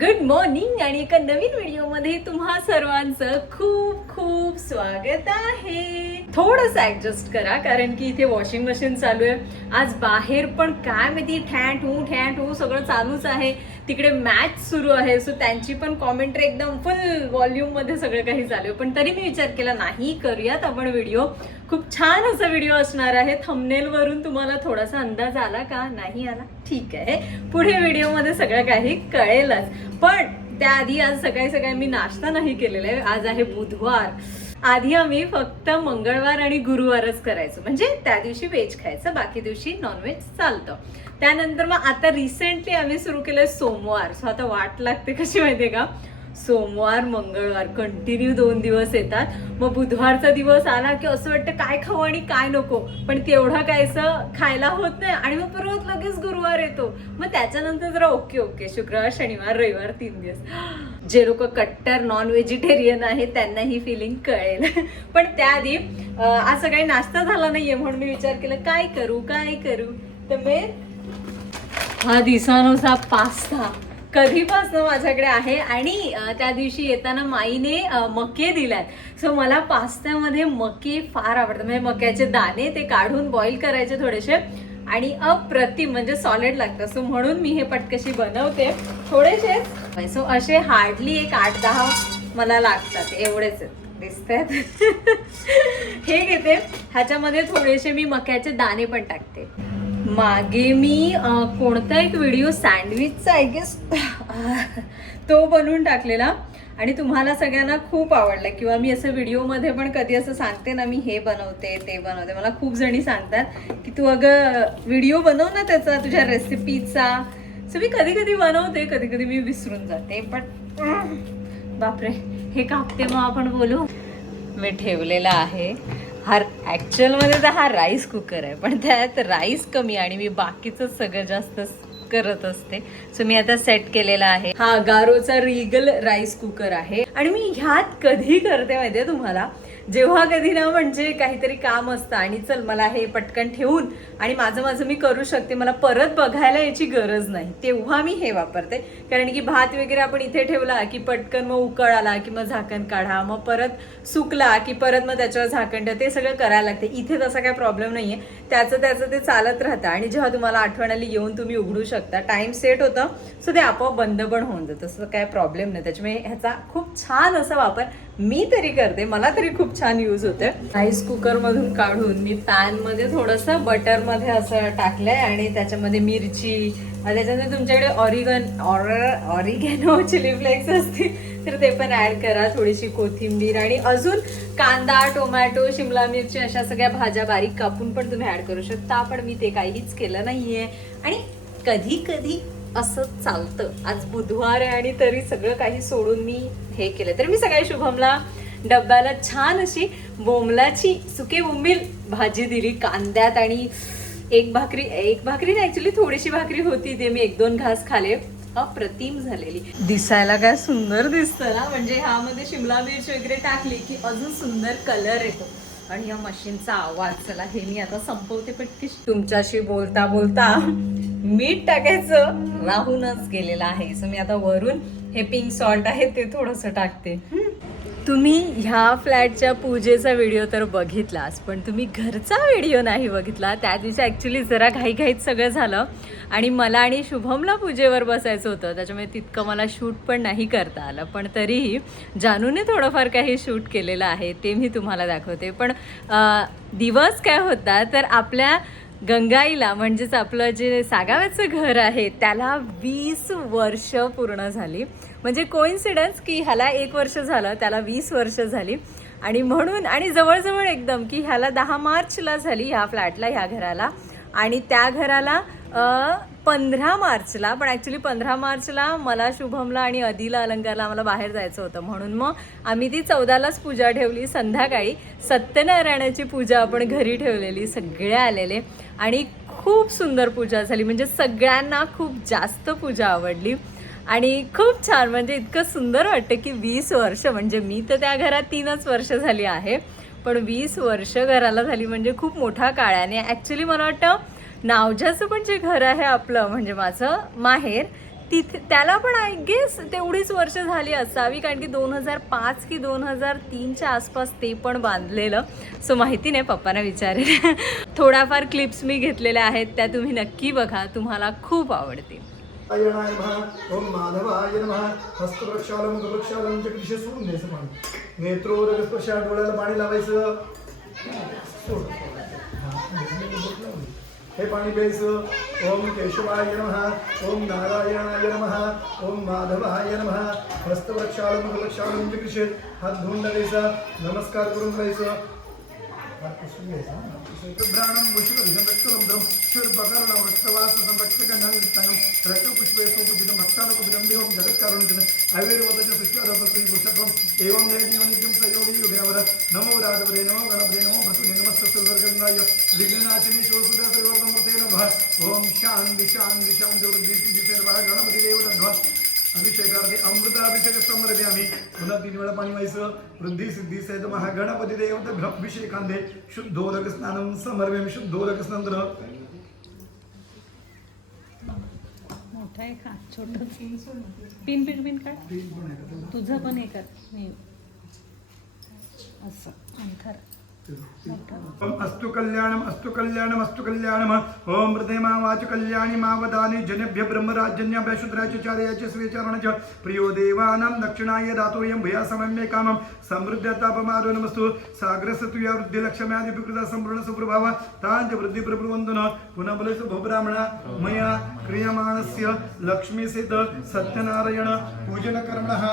Good morning आणि एका नवीन व्हिडिओमध्ये तुम्हा सर्वांचं खूप खूप स्वागत आहे. थोडंसं ऍडजस्ट करा कारण की इथे वॉशिंग मशीन चालू आहे. आज बाहेर पण काय माहिती ठॅ ठू सगळं चालूच आहे. तिकडे मॅच सुरू आहे, सो त्यांची पण कॉमेंट्री एकदम फुल व्हॉल्यूम मध्ये सगळं काही चालू आहे. पण तरी मी विचार केला नाही, करूयात आपण व्हिडिओ. खूप छान असा व्हिडिओ असणार आहे. थंबनेल वरून तुम्हाला थोडासा अंदाज आला का? नाही आला? ठीक आहे, पुढे व्हिडिओमध्ये सगळं काही कळेलच. पण त्याआधी आज सकाळी मी नाश्ता नाही केलेला आहे. आज आहे बुधवार. आधी आम्ही फक्त मंगळवार आणि गुरुवारच करायचो, म्हणजे त्या दिवशी व्हेज खायचं, बाकी दिवशी नॉनव्हेज चालतं. त्यानंतर मग आता रिसेंटली आम्ही सुरू केलंय सोमवार. सो आता वाट लागते कशी माहितीये का, सोमवार मंगळवार कंटिन्यू 2 दिवस येतात. मग बुधवारचा दिवस आला की असं वाटतं काय खाऊ आणि काय नको, पण तेवढा कायचं खायला होत नाही. आणि मग परत लगेच गुरुवार येतो. मग त्याच्यानंतर जरा ओके शुक्रवार शनिवार रविवार 3 दिवस. जे लोक कट्टर नॉन व्हेजिटेरियन आहे त्यांना ही फिलिंग कळेल. पण त्याआधी आज सकाळी नाश्ता झाला नाहीये, म्हणून मी विचार केला काय करू. तर मी हा दिसानुसा पास्ता कधीपासून माझ्याकडे आहे आणि त्या दिवशी येताना माईने मके दिलाय. सो मला पास्त्यामध्ये मके फार आवडतात. म्हणजे मक्याचे दाणे ते काढून बॉईल करायचे थोडेसे आणि अप्रतिम म्हणजे सॉलिड लागतं. सो म्हणून मी हे पटकशी बनवते. थोडेसे सो असे हार्डली एक 8-10 मला लागतात, एवढेच दिसतात. हे घेते, ह्याच्यामध्ये थोडेसे मी मक्याचे दाणे पण टाकते. मागे मी कोणता एक व्हिडिओ सँडविचचा आय गेस तो बनवून टाकलेला आणि तुम्हाला सगळ्यांना खूप आवडला. किंवा मी असं व्हिडिओमध्ये पण कधी असं सांगते ना, मी हे बनवते ते बनवते. मला खूप जणी सांगतात की तू अगं व्हिडिओ बनव ना त्याचा, तुझ्या रेसिपीचा. सो मी कधी बनवते, कधी मी विसरून जाते. पण बापरे, हे कापते मग आपण बोलू. मी ठेवलेला आहे हा, ॲक्च्युअलमध्ये तर हा राईस कुकर आहे, पण त्यात राईस कमी आणि मी बाकीचं सगळं जास्त करत असते. सो मी आता सेट केलेला आहे. हा गारोचा रिगल राईस कुकर आहे. आणि मी ह्यात कधी करते माहितीये तुम्हाला, जेव्हा कधी ना म्हणजे काहीतरी काम असतं आणि चल मला हे पटकन ठेवून आणि माझं मी करू शकते, मला परत बघायला याची गरज नाही, तेव्हा मी हे वापरते. कारण की भात वगैरे आपण इथे ठेवला की पटकन मग उकळ आला की मग झाकण काढा, मग परत सुकला की परत मग त्याच्यावर झाकण ठेवा, ते सगळं करायला लागते. इथे तसा काही प्रॉब्लेम नाहीये, त्याचं ते चालत राहतं आणि जेव्हा तुम्हाला आठवण आली येऊन तुम्ही उघडू शकता. टाइम सेट होतं, सो ते आपोआप बंद पण होऊन जातं. तसं काय प्रॉब्लेम नाही. त्याच्यामुळे ह्याचा खूप छान असा वापर मी तरी करते, मला तरी खूप छान यूज होते. राईस कुकर मधून काढून मी पॅन मध्ये थोडंसं बटर मध्ये असं टाकलंय आणि त्याच्यामध्ये मिरची, त्याच्यानंतर तुमच्याकडे ऑरिगॅनो चिली फ्लेक्स असतील तर ते पण ऍड करा, थोडीशी कोथिंबीर आणि अजून कांदा, टोमॅटो, शिमला मिरची अशा सगळ्या भाज्या बारीक कापून पण तुम्ही ऍड करू शकता. पण मी ते काहीच केलं नाहीये. आणि कधी असं चालतं. आज बुधवार आहे आणि तरी सगळं काही सोडून मी हे केलं. तर मी सकाळी शुभमला डब्याला छान अशी बोंबलाची सुके बोंबील भाजी दिली कांद्यात आणि एक भाकरी नाही, ऍक्च्युली थोडीशी भाकरी होती, ते मी 1-2 घास खाले. अप्रतिम झालेली. दिसायला काय सुंदर दिसतं ना, म्हणजे ह्यामध्ये शिमला मिरची वगैरे टाकली की अजून सुंदर कलर येतो. आणि या मशीनचा आवाज, चला हे मी आता संपवते पटकी. तुमच्याशी बोलता मीठ टाकायचं राहूनच गेलेलं आहे. सो मी आता वरून हे पिंक सॉल्ट आहे ते थोडंसं टाकते. तुम्ही ह्या फ्लॅटच्या पूजेचा व्हिडिओ तर बघितलाच, पण तुम्ही घरचा व्हिडिओ नाही बघितला. त्या दिवशी ॲक्च्युली जरा घाईघाईत सगळं झालं आणि मला आणि शुभमला पूजेवर बसायचं होतं, त्याच्यामुळे तितकं मला शूट पण नाही करता आलं. पण तरीही जानूने थोडंफार काही शूट केलेलं आहे, ते मी तुम्हाला दाखवते. पण दिवस काय होता तर आपल्या गंगाईला, म्हणजेच आपलं जे सागाव्याचं घर आहे त्याला 20 वर्ष पूर्ण झाली. म्हणजे कोइन्सिडन्स की ह्याला 1 वर्ष झालं, त्याला 20 वर्ष झाली. आणि म्हणून आणि जवळजवळ एकदम की ह्याला 10 मार्चला झाली, ह्या फ्लॅटला, ह्या घराला. आणि त्या घराला 15 मार्चला. पण ॲक्च्युली 15 मार्चला मला, शुभमला आणि अदिला अलंकारला आम्हाला बाहेर जायचं होतं, म्हणून मग आम्ही ती 14लाच पूजा ठेवली. संध्याकाळी सत्यनारायणाची पूजा आपण घरी ठेवलेली, सगळे आलेले आणि खूप सुंदर पूजा झाली. म्हणजे सगळ्यांना खूप जास्त पूजा आवडली आणि खूप छान. म्हणजे इतकं सुंदर वाटतं की 20 वर्ष, म्हणजे मी तर त्या घरात 3च वर्ष झाली आहे, पण 20 वर्ष घराला झाली म्हणजे खूप मोठा काळ आहे. ॲक्च्युली मला वाटतं नावजाचं पण जे घर आहे आपलं, म्हणजे माझं माहेर, तिथे त्याला पण आय गेस तेवढीच वर्ष झाली असावी, कारण की 2005 की 2003च्या आसपास ते पण बांधलेलं. सो माहिती नाही, पप्पांना विचारेल. थोडाफार क्लिप्स मी घेतलेल्या आहेत, त्या तुम्ही नक्की बघा, तुम्हाला खूप आवडतील. ओम माधवाय नमः. हस्तवृक्षालम वृक्षालम चे कृषी सोडून द्यायचं पाणी. नेत्रोरग स्पर्शा, डोळ्याला पाणी लावायचं. हे पाणी प्यायचं. ओम केशवाय नमः. ओम नारायणाय नमः. ओम माधवाय नमः. हस्तवृक्षालम वृक्षालम चे कृषी. हात धुवून टाकायचा, नमस्कार करून करायचं. ब्राणम वशुभं रक्तलब्धम शुर्भकर्णं रक्तवासं रक्तगन्धं रक्तपुष्पे सोपदिनं भक्तानुकूलं देवं जगत्कारुण्यं आयुर्वेदस्य सस्यारोपस्य पुरुषत्वम् एवं जयजीवनित्यं सयोगी योगिनवर नमो राघवरे नमो गणपते नमो भसुने नमस्तस्ते सर्वगंगाय विघ्ननाशिनी शिवसुते सर्वोत्तमते नमः. ओम शांति शांति शांति वृद्धि सिद्धि सर्व गणपति देव तद्वा अभिषेकार्थे अमृताभिषेक समर्पयामि. पुन्हा 3 वेळा पाणी व्हायचं. वृद्धी सिद्धी सहित महागणपती देव अभिषेकांते शुद्धोदक स्नानं समर्पयामि. शुद्धोदक स्नान मोठा आहे का छोटं? पिन पिन पिन काढ, तुझं पण हे कर. असं खरं. अस्तु कल्याणम अस्तु कल्याणम अस्तु कल्याणम. ओम हृदयमा वाच कल्याणी मावदानी जनेभ्य ब्रह्मराजन्य शूद्राचार्याच स्वेचारणच प्रियो देवानां दक्षिणाय दातोयं भया समम्ये कामं समृद्धतापमारो नमस्तु. सागरसतुया वृद्धि लक्ष्म्यादि विकृता संपूर्ण सुप्रभाव तांच वृद्धि प्रभुवंदन. पुनः बोलेसु भोब्राह्मणा मया क्रियमाणस्य लक्ष्मी सिद्ध सत्यनारायण पूजन कर्मणः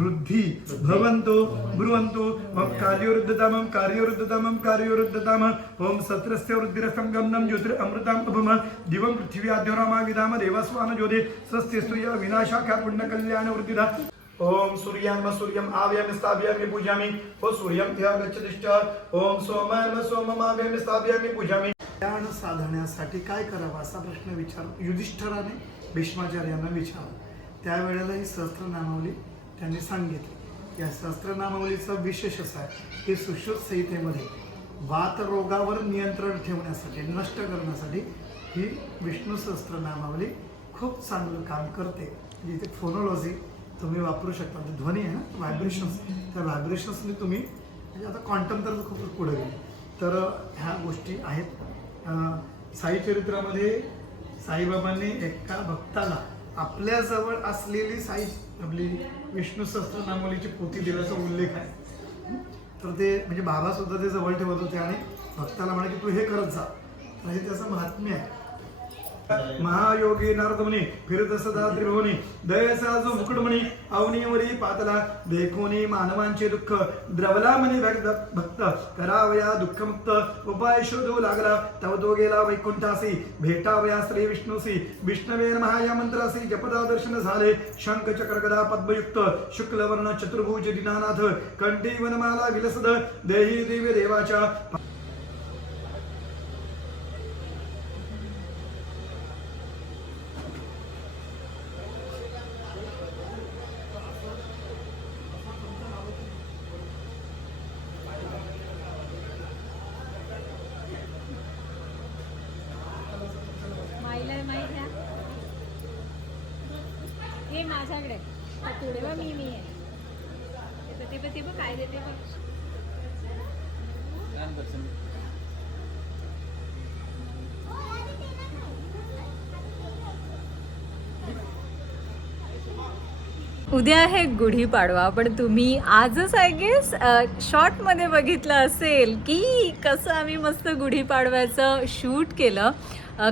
वृद्धि भवन्तु ब्रुवन्तु. मम कार्यवृद्धतामं कार्यवृद्धतामं कार्यवृद्धतामं. ओम सत्रस्य वृद्धिरस्थं गमनं ज्योतिरमृतं उपम दिवं पृथिव्याद्योरामा विधाम देवस्वान ज्योति स्वस्ति स्तुया विनाशाख्या पुण्य कल्याण वृद्धिदा. ओम सूर्याम सूर्यम आव्यामि स्थापयामि पूजामि. ओ सूर्यम त्या गच्छतिष्ठ. ओम सोमाम सोमम आव्यामि स्थापयामि पूजामि. ज्ञान साधण्यासाठी काय करावं असा प्रश्न युधिष्ठिराने भीष्माचार्यांना विचारला. त्यावेळेला ही सहस्त्रनामावली त्यांनी सांगितली. या सहस्त्रनामावलीचं विशेष असं आहे की सुश्रुत संहितेमध्ये वात रोगावर नियंत्रण ठेवण्यासाठी, नष्ट करण्यासाठी ही विष्णू सहस्त्रनामावली खूप चांगलं काम करते. इथे फोनोलॉजी तुम्ही वापरू शकता. ध्वनी आहे ना, व्हायब्रेशन्स, त्या व्हायब्रेशन्सने तुम्ही म्हणजे आता क्वांटम तर खूप पुढे गेले. तर ह्या गोष्टी आहेत. साई चरित्रामध्ये साईबाबांनी एका भक्ताला आपल्याजवळ असलेली साई आपली विष्णू सहस्त्रनामावलीची पोथी दिल्याचा उल्लेख आहे. तर ते म्हणजे बाबा सुद्धा ते जवळ ठेवत होते आणि भक्ताला म्हणे की तू हे करत जा. तर हे त्याचं महात्म्य आहे. महायोगी नारदमुनी फिरत सदा त्रिभुवनी दयसा जो मुकुटमणी अवनीवरी पातला देखोनी मानवांचे दुःख द्रवला म्हणे भक्त करावया दुःखमुक्त उपाय शोधू लागला तव तो गेला वैकुंठासी भेटावया श्री विष्णूसी विष्णवे नमः या मंत्रासी जपदा दर्शन झाले शंख चक्र गदा पद्मयुक्त शुक्लवर्ण चतुर्भुज दीनानाथ कंठी वनमाला विलसद देही दिव्य देवाच्या. हे माझ्याकडे पुढे बघ मी आहे ते बघ काय देते बघ. उद्या आहे गुढीपाडवा, पण तुम्ही आजच आय गेस शॉर्टमध्ये बघितलं असेल की कसं आम्ही मस्त गुढीपाडव्याचं शूट केलं.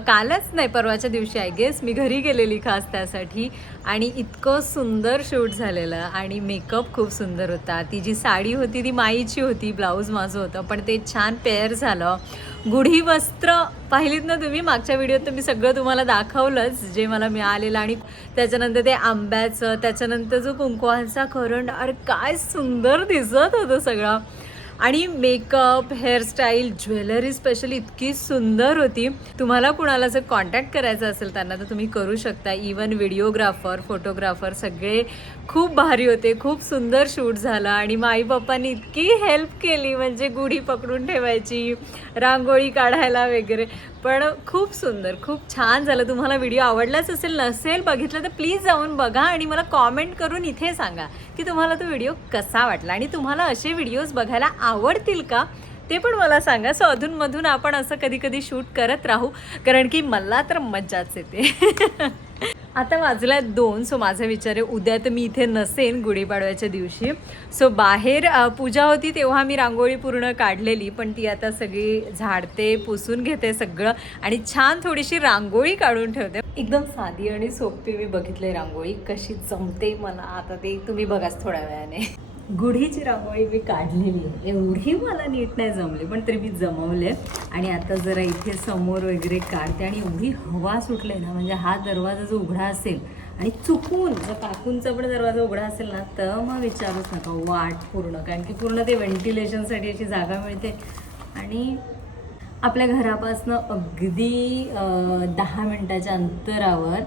कालच नाही, परवाच्या दिवशी आय गेस मी घरी गेलेली खास त्यासाठी, आणि इतकं सुंदर शूट झालेलं आणि मेकअप खूप सुंदर होता. ती जी साडी होती ती माईची होती, ब्लाऊज माझं होतं, पण ते छान पेअर झालं. गुढी वस्त्र पाहिलीत ना तुम्ही मागच्या व्हिडिओत, तर मी सगळं तुम्हाला दाखवलंच जे मला मिळालेलं. आणि त्याच्यानंतर ते आंब्याचं, त्याच्यानंतर जो कुंकवाचा करंड, अरे काय सुंदर दिसत होतं सगळं. आणि मेकअप, हेअरस्टाईल, ज्वेलरी स्पेशली इतकी सुंदर होती. तुम्हाला कुणाला जर कॉन्टॅक्ट करायचं असेल त्यांना तर तुम्ही करू शकता. इवन व्हिडिओग्राफर, फोटोग्राफर सगळे खूप भारी होते. खूप सुंदर शूट झालं आणि आई पप्पांनी इतकी हेल्प केली, म्हणजे गुढी पकडून ठेवायची, रांगोळी काढायला वगैरे. पण खूप सुंदर, खूप छान झालं. तुम्हाला व्हिडिओ आवडलाच असेल, नसेल बघितलं तर प्लीज जाऊन बघा आणि मला कॉमेंट करून इथे सांगा की तुम्हाला तो व्हिडिओ कसा वाटला आणि तुम्हाला असे व्हिडिओज बघायला आवडतील का ते पण मला सांगा. सो अधूनमधून आपण असं कधी कधी शूट करत राहू, कारण की मला तर मज्जाच येते. आता वाजला 2, सो माझा विचार आहे उद्या तर मी इथे नसेन गुढीपाडव्याच्या दिवशी. सो बाहेर पूजा होती तेव्हा मी रांगोळी पूर्ण काढलेली, पण ती आता सगळी झाडते, पुसून घेते सगळं आणि छान थोडीशी रांगोळी काढून ठेवते. एकदम साधी आणि सोपी मी बघितली रांगोळी कशी जमते मला. आता ते तुम्ही बघाच थोड्या वेळाने. गुढीची रांगोळी मी काढलेली आहे, एवढी मला नीट नाही जमली पण तरी मी जमवले. आणि आता जरा इथे समोर वगैरे काढते आणि एवढी हवा सुटले ना, म्हणजे हा दरवाजा जो उघडा असेल आणि चुकून जर काकूंचा पण दरवाजा उघडा असेल ना तर मग विचारूच नका, वाट पूर्ण. कारण की पूर्ण ते व्हेंटिलेशनसाठी अशी जागा मिळते. आणि आपल्या घरापासनं अगदी 10 मिनटाच्या अंतरावर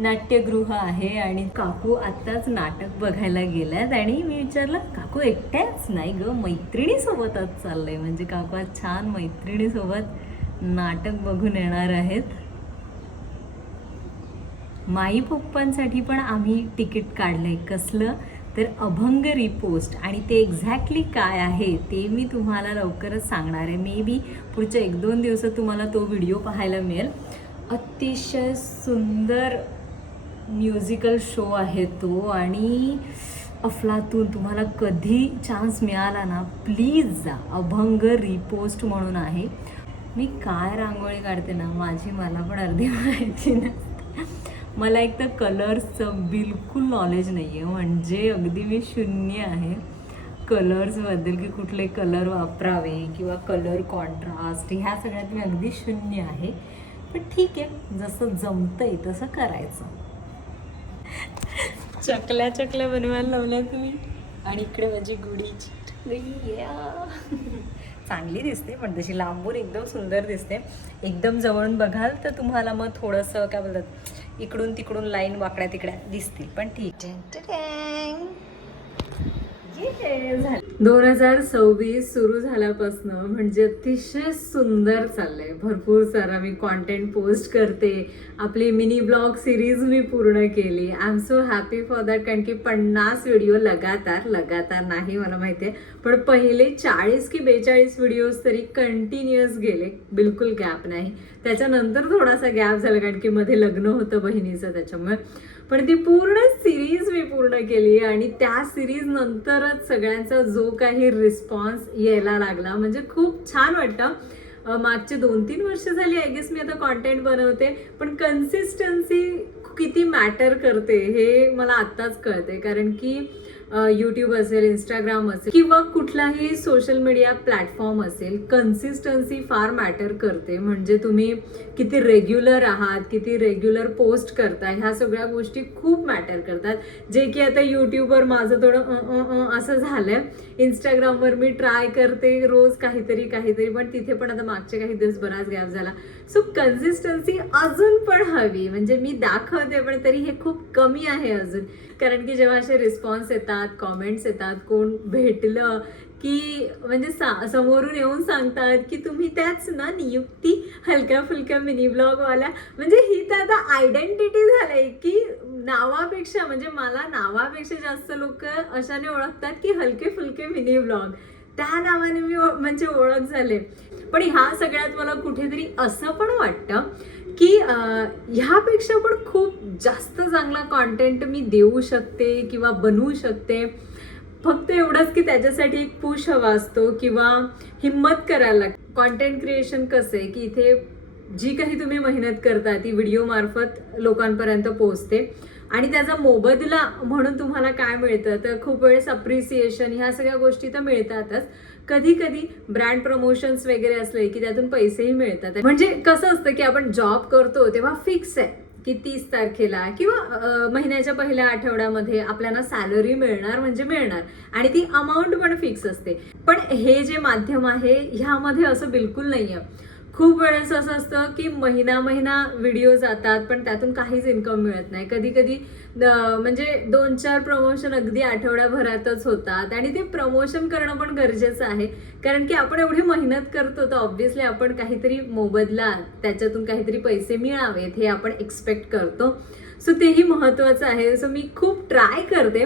नाट्यगृह आहे. आणि काकू आत्ताच नाटक बघायला गेल्यात आणि मी विचारलं काकू एकट्याच नाही ग, मैत्रिणीसोबत आज चाललंय. म्हणजे काकू आज छान मैत्रिणीसोबत नाटक बघून येणार आहेत. माई पप्पांसाठी पण आम्ही तिकीट काढलंय. कसलं तर अभंग रिपोस्ट. आणि ते एक्झॅक्टली काय आहे ते मी तुम्हाला लवकरच सांगणार आहे. मे बी पुढच्या 1-2 दिवसात तुम्हाला तो व्हिडिओ पाहायला मिळेल. अतिशय सुंदर म्युझिकल शो आहे तो आणि अफलातून. तुम्हाला कधी चान्स मिळाला ना प्लीज जा. अभंग रिपोस्ट म्हणून आहे. मी काय रांगोळी काढते ना माझी मला पण अर्धी माहिती नसते. मला एक तर कलर्सचं बिलकुल नॉलेज नाही आहे, म्हणजे अगदी मी शून्य आहे कलर्सबद्दल, की कुठले कलर वापरावे किंवा कलर कॉन्ट्रास्ट ह्या सगळ्यात मी अगदी शून्य आहे. पण ठीक आहे, जसं जमतंय तसं करायचं. चकल्या बनवायला लावल्या तुम्ही आणि इकडे माझी गुढीची चांगली दिसते, पण तशी लांबून एकदम सुंदर दिसते. एकदम जवळून बघाल तर तुम्हाला मग थोडंसं काय बोलतात इकडून तिकडून लाईन वाकड्या तिकड्या दिसतील, पण ठीक. 2026 सुरू झाल्यापासून म्हणजे अतिशय सुंदर चाललंय. भरपूर सारा मी कॉन्टेंट पोस्ट करते. आपली मिनी ब्लॉग सिरीज मी पूर्ण केली. I am so happy for that. कारण की 50 व्हिडिओ लगातार नाही मला माहिती आहे, पण पहिले 40 की 42 व्हिडिओज तरी कंटिन्युअस गेले, बिलकुल गॅप नाही. त्याच्यानंतर थोडासा गॅप झाला कारण की मध्ये लग्न होतं बहिणीचं, त्याच्यामुळे. पण ती पूर्ण सिरीज मी पूर्ण केली आणि त्या सिरीज नंतरच सगळ्यांचा जो काही रिस्पॉन्स यायला लागला म्हणजे खूप छान वाटतं. मागचे 2-3 वर्ष झाली आय गेस मी आता कॉन्टेंट बनवते, पण कन्सिस्टन्सी किती मॅटर करते हे मला आत्ताच कळते. कारण की यूट्यूब असेल, इंस्टाग्राम असेल किंवा कुठलाही सोशल मीडिया प्लॅटफॉर्म असेल, कन्सिस्टन्सी फार मॅटर करते. म्हणजे तुम्ही किती रेग्युलर आहात, किती रेग्युलर पोस्ट करताय, ह्या सगळ्या गोष्टी खूप मॅटर करतात. जे की आता यूट्यूबवर माझं थोडं असं झालंय. इंस्टाग्रामवर मी ट्राय करते रोज काहीतरी, पण तिथे पण आता मागचे काही दिवस बराच गॅप झाला. सो कन्सिस्टन्सी अजून पण हवी. म्हणजे मी दाखवते पण तरी हे खूप कमी आहे अजून. कारण की जेव्हा असे रिस्पॉन्स येतात, कॉमेंट्स येतात, कोण भेटलं की म्हणजे समोरून येऊन सांगतात की तुम्ही त्याच ना नियुक्ती हलक्या फुलक्या मिनी ब्लॉगवाल्या. म्हणजे ही तर आता आयडेंटिटी झालंय की नावापेक्षा म्हणजे मला नावापेक्षा जास्त लोक अशाने ओळखतात की हलके फुलके मिनी ब्लॉग, त्या नावाने मी म्हणजे ओळख झाले. पण ह्या सगळ्यात मला कुठेतरी असं पण वाटतं की ह्यापेक्षा पण खूप जास्त चांगला कॉन्टेंट मी देऊ शकते किंवा बनवू शकते. फक्त एवढंच की त्याच्यासाठी एक पुश हवा असतो किंवा हिम्मत करायला लागते. कॉन्टेंट क्रिएशन कसं आहे की इथे जी काही तुम्ही मेहनत करता ती व्हिडिओ मार्फत लोकांपर्यंत पोहोचते आणि त्याचा मोबदला म्हणून तुम्हाला काय मिळतं तर खूप वेळेस अप्रिसिएशन ह्या सगळ्या गोष्टी तर मिळतातच. कधी कधी ब्रँड प्रमोशन्स वगैरे असले की त्यातून पैसेही मिळतात. म्हणजे कसं असतं की आपण जॉब करतो तेव्हा फिक्स आहे की 30 तारखेला किंवा महिन्याच्या पहिल्या आठवड्यामध्ये आपल्याला सॅलरी मिळणार म्हणजे मिळणार आणि ती अमाऊंट पण फिक्स असते. पण हे जे माध्यम आहे ह्यामध्ये असं बिलकुल नाही आहे. खूप वेळेस असं असतं की महिना व्हिडिओ जातात पण त्यातून काहीच इन्कम मिळत नाही. कधी कधी म्हणजे 2-4 प्रमोशन अगदी आठवड्याभरातच होतात आणि ते प्रमोशन करणं पण गरजेचं आहे. कारण की आपण एवढी मेहनत करतो तर ऑब्व्हियसली आपण काहीतरी मोबदला, त्याच्यातून काहीतरी पैसे मिळावेत हे आपण एक्सपेक्ट करतो. सो तेही महत्त्वाचं आहे. सो मी खूप ट्राय करते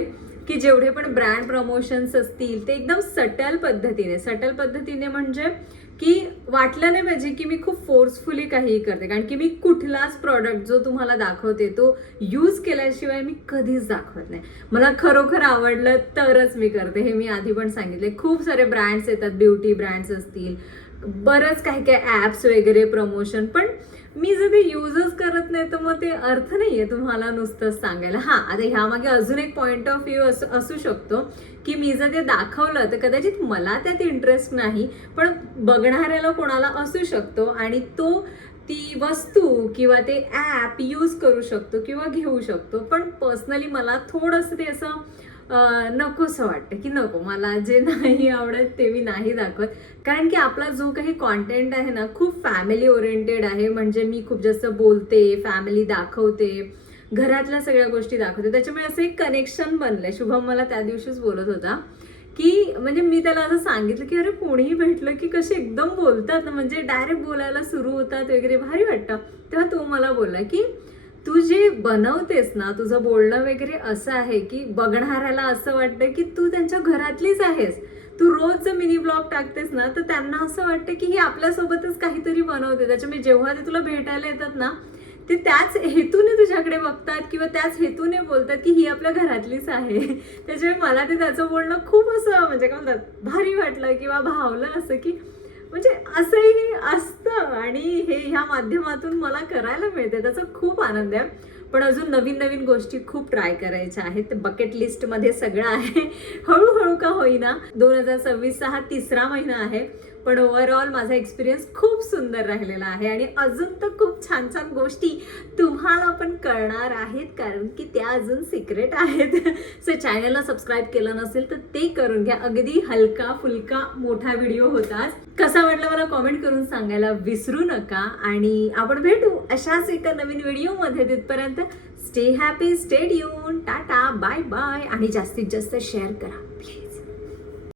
की जेवढे पण ब्रँड प्रमोशन्स असतील ते एकदम सटल पद्धतीने म्हणजे की वाटलं नाही पाहिजे की मी खूप फोर्सफुली काही करते. कारण की मी कुठलाच प्रॉडक्ट जो तुम्हाला दाखवते तो यूज केल्याशिवाय मी कधीच दाखवत नाही. मला खरोखर आवडलं तरच मी करते. हे मी आधी पण सांगितले. खूप सारे ब्रँड्स येतात, ब्युटी ब्रँड्स असतील, बरंच काही ॲप्स वगैरे प्रमोशन, पण मी जर ते यूजच करत नाही तर मग ते अर्थ नाहीये तुम्हाला नुसतंच सांगायला. हां, आता ह्यामागे अजून एक पॉईंट ऑफ व्ह्यू असू शकतो की मी जर ते दाखवलं तर कदाचित मला त्यात इंटरेस्ट नाही, पण बघणाऱ्याला कोणाला असू शकतो आणि तो ती वस्तू किंवा ते ॲप यूज करू शकतो किंवा घेऊ शकतो. पण पर्सनली मला थोडंसं ते असं नकोसं वाटतं की नको, मला जे नाही आवडत ते मी नाही दाखवत. कारण की आपला जो काही कॉन्टेंट आहे ना खूप फॅमिली ओरिएंटेड आहे. म्हणजे मी खूप जास्त बोलते, फॅमिली दाखवते, घरातल्या सगळ्या गोष्टी दाखवते. त्याच्यामुळे असं एक कनेक्शन बनलंय. शुभम मला त्या दिवशीच बोलत होता की म्हणजे मी त्याला असं सांगितलं की अरे कोणीही भेटलं की कसे एकदम बोलतात ना, म्हणजे डायरेक्ट बोलायला सुरू होतात वगैरे, भारी वाटतं. तेव्हा तो मला बोलला की तू जे बनवतेस ना, तुझं बोलणं वगैरे असं आहे की बघणाऱ्याला असं वाटतं की तू त्यांच्या घरातलीच आहेस. तू रोज जर मिनी ब्लॉग टाकतेस ना तर त्यांना असं वाटतं की ही आपल्यासोबतच काहीतरी बनवते. त्याच्यामुळे जेव्हा ते तुला भेटायला येतात ना ते त्याच हेतूने तुझ्याकडे बघतात किंवा त्याच हेतूने बोलतात की ही आपल्या घरातलीच आहे. त्याच्यामुळे मला ते त्याचं बोलणं खूप असं म्हणजे काय म्हणतात भारी वाटलं किंवा भावलं असं की म्हणजे असंही असतं आणि हे ह्या माध्यमातून मला करायला मिळते, त्याचा खूप आनंद आहे. पण अजून नवीन गोष्टी खूप ट्राय करायच्या आहेत. बकेट लिस्टमध्ये सगळं आहे. हळूहळू का होईना. 2026 हा 3रा महिना आहे, पण ओव्हरऑल माझा एक्सपिरियन्स खूप सुंदर राहिलेला आहे आणि अजून तर खूप छान गोष्टी तुम्हाला पण कळणार आहेत, कारण की त्या अजून सिक्रेट आहेत. सो चॅनलला सबस्क्राईब केलं नसेल तर ते करून घ्या. अगदी हलका फुलका मोठा व्हिडिओ होताच. कसा वाटला मला कॉमेंट करून सांगायला विसरू नका आणि आपण भेटू अशाच एका नवीन व्हिडिओमध्ये. तिथपर्यंत stay happy, stay tune, tata, bye bye आणि जास्तीत जास्त शेअर करा प्लीज.